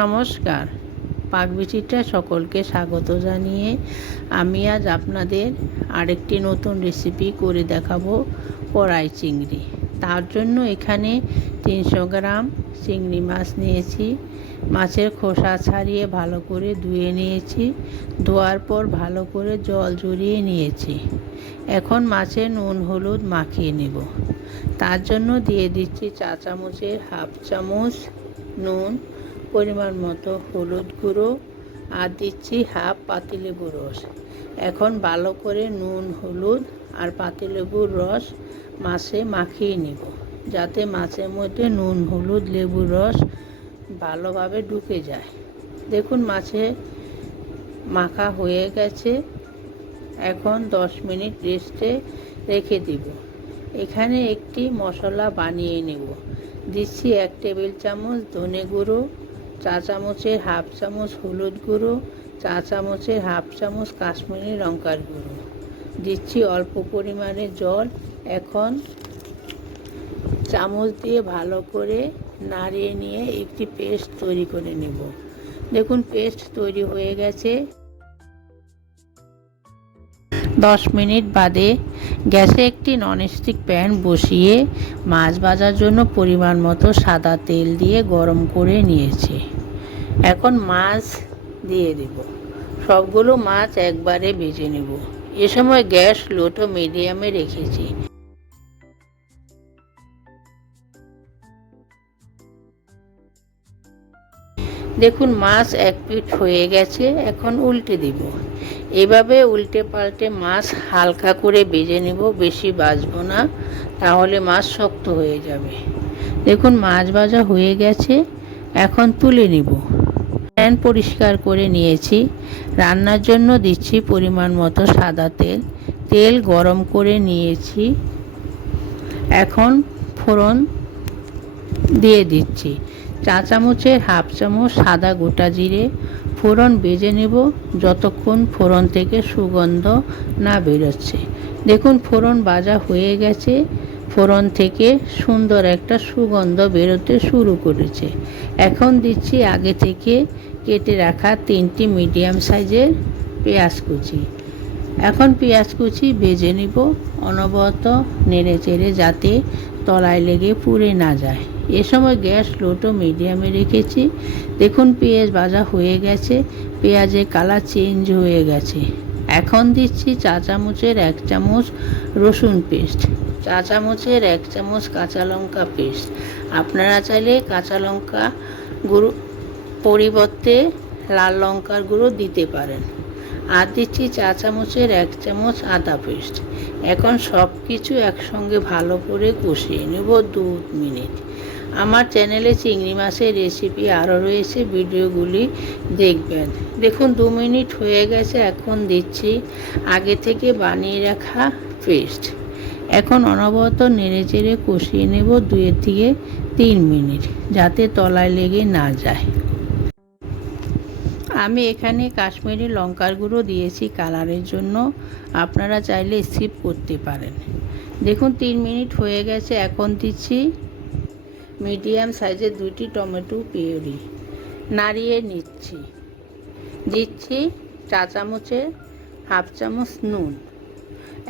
নমস্কার, পাকবিচিত্রা সকলকে স্বাগত জানিয়ে আমি আজ আপনাদের আরেকটি নতুন রেসিপি করে দেখাবো কড়াই চিংড়ি। তার জন্য এখানে 300 গ্রাম চিংড়ি মাছ নিয়েছি। মাছের খোসা ছাড়িয়ে ভালো করে ধুয়ে নিয়েছি। ধোয়ার পর ভালো করে জল ঝরিয়ে নিয়েছি। এখন মাছে নুন হলুদ মাখিয়ে নেব। তার জন্য দিয়ে দিচ্ছি চা চামচের হাফ চামচ নুন, পরিমাণ মতো হলুদ গুঁড়ো আর দিচ্ছি হাফ পাতিলেবুর রস। এখন ভালো করে নুন হলুদ আর পাতিলেবুর রস মাছে মাখিয়ে নিব, যাতে মাছের মধ্যে নুন হলুদ লেবুর রস ভালোভাবে ঢুকে যায়। দেখুন মাছে মাখা হয়ে গেছে। এখন 10 মিনিট রেস্টে রেখে দিব। এখানে একটি মশলা বানিয়ে নেব। দিচ্ছি 1 টেবিল চামচ ধনে গুঁড়ো, চা চামচের হাফ চামচ হলুদ গুঁড়ো, চা চামচের হাফ চামচ কাশ্মীরি লঙ্কার গুঁড়ো, দিচ্ছি অল্প পরিমাণে জল। এখন চামচ দিয়ে ভালো করে নাড়িয়ে নিয়ে একটি পেস্ট তৈরি করে নেব। দেখুন পেস্ট তৈরি হয়ে গেছে। 10 মিনিট বাদে গ্যাসে একটি ননস্টিক প্যান বসিয়ে মাছ ভাজার জন্য পরিমাণ মতো সাদা তেল দিয়ে গরম করে নিয়েছি। এখন মাছ দিয়ে দেব। সবগুলো মাছ একবারে ভেজে নেব। এ সময় গ্যাস লো টু মিডিয়ামে রেখেছি। দেখুন মাছ এক পিঠ হয়ে গেছে। এখন উল্টে দিব। এভাবে উল্টে পাল্টে মাছ হালকা করে ভেজে নেব, বেশি ভাজবো না, তাহলে মাছ শক্ত হয়ে যাবে। দেখুন মাছ ভাজা হয়ে গেছে। এখন তুলে নিব। প্যান পরিষ্কার করে নিয়েছি। রান্নার জন্য দিচ্ছি পরিমাণ মতো সাদা তেল। তেল গরম করে নিয়েছি। এখন ফোড়ন দিয়ে দিচ্ছি চা চামচের হাফ চামচ সাদা গোটা জিরে। ফোড়ন ভেজে নেব যতক্ষণ ফোড়ন থেকে সুগন্ধ না বেরোচ্ছে। দেখুন ফোড়ন ভাজা হয়ে গেছে। ফোড়ন থেকে সুন্দর একটা সুগন্ধ বেরোতে শুরু করেছে। এখন দিচ্ছি আগে থেকে কেটে রাখা 3টি মিডিয়াম সাইজের পেঁয়াজ কুচি। এখন পেঁয়াজ কুচি ভেজে নিব, অনবরত নেড়ে চেড়ে, যাতে তলায় লেগে পুড়ে না যায়। এ সময় গ্যাস লো টু মিডিয়ামে রেখেছি। দেখুন পেঁয়াজ ভাজা হয়ে গেছে। পেঁয়াজের কালার চেঞ্জ হয়ে গেছে। এখন দিচ্ছি চা চামচের 1 চামচ রসুন পেস্ট, চা চামচের 1 চামচ কাঁচা লঙ্কা পেস্ট। আপনারা চাইলে কাঁচা লঙ্কা গুঁড়ো পরিবর্তে লাল লঙ্কার গুঁড়ো দিতে পারেন। আর দিচ্ছি চা চামচের 1 চামচ আদা পেস্ট। এখন সব কিছু একসঙ্গে ভালো করে কষিয়ে নেব 2 মিনিট। আমার চ্যানেলে চিংড়ি মাছের রেসিপি আরও রয়েছে, ভিডিওগুলি দেখবেন। দেখুন 2 মিনিট হয়ে গেছে। এখন দিচ্ছি আগে থেকে বানিয়ে রাখা পেস্ট। এখন অনবরত নেড়ে চেড়ে কষিয়ে নেব 2 থেকে 3 মিনিট, যাতে তলায় লেগে না যায়। আমি এখানে কাশ্মীরি লঙ্কার গুঁড়ো দিয়েছি কালারের জন্য, আপনারা চাইলে স্কিপ করতে পারেন। দেখুন 3 মিনিট হয়ে গেছে। এখন দিচ্ছি মিডিয়াম সাইজের 2টি টমেটো পিউরি, নাড়িয়ে নিচ্ছি। দিচ্ছি চা চামচের হাফ চামচ নুন।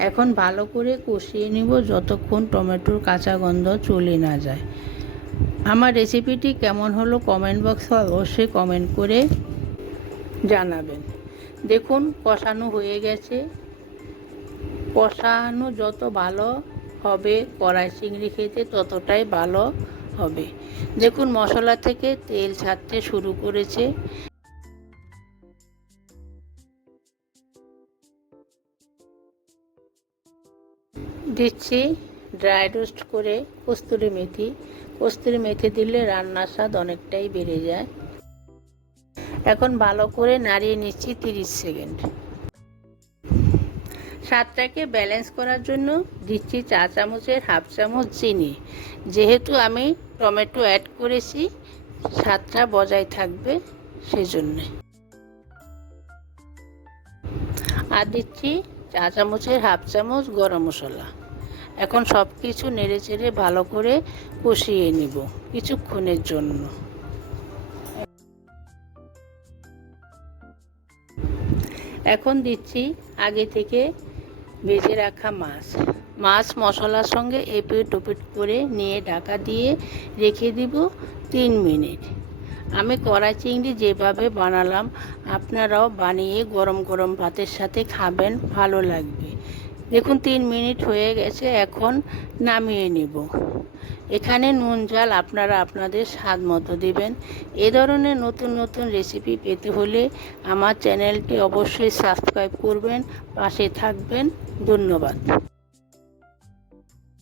এখন ভালো করে কষিয়ে নিব যতক্ষণ টমেটোর কাঁচা গন্ধ চলে না যায়। আমার রেসিপিটি কেমন হলো কমেন্ট বক্সে অবশ্যই কমেন্ট করে জানাবেন। দেখুন কষানো হয়ে গেছে। কষানো যত ভালো হবে কড়াই চিংড়ি খেতে ততটাই ভালো হবে। দেখুন মশলা থেকে তেল ছাড়তে শুরু করেছে। দিচ্ছি ড্রাই রোস্ট করে কস্তুরি মেথি। কস্তুরি মেথি দিলে রান্নার স্বাদ অনেকটাই বেড়ে যায়। এখন ভালো করে নাড়িয়ে নিচ্ছি 30 সেকেন্ড। স্বাদটাকে ব্যালেন্স করার জন্য দিচ্ছি চা চামচের হাফ চামচ চিনি। যেহেতু আমি টমেটো অ্যাড করেছি, স্বাদটা বজায় থাকবে সেজন্যে। আর দিচ্ছি চা চামচের হাফ চামচ গরম মশলা। এখন সব কিছু নেড়ে চেড়ে ভালো করে কষিয়ে নিব কিছুক্ষণের জন্য। এখন দিচ্ছি আগে থেকে ভেজে রাখা মাছ মশলার সঙ্গে এপিট ওপিট করে নিয়ে ঢাকা দিয়ে রেখে দিব 3 মিনিট। আমি কড়াই চিংড়ি যেভাবে বানালাম আপনারাও বানিয়ে গরম গরম ভাতের সাথে খাবেন, ভালো লাগবে। দেখুন 3 মিনিট হয়ে গেছে, এখন নামিয়ে নেব। এখানে নুন ঝাল আপনারা আপনাদের স্বাদ মতো দিবেন। এ ধরনের নতুন নতুন রেসিপি পেতে হলে আমার চ্যানেলটি অবশ্যই সাবস্ক্রাইব করবেন, পাশে থাকবেন। ধন্যবাদ।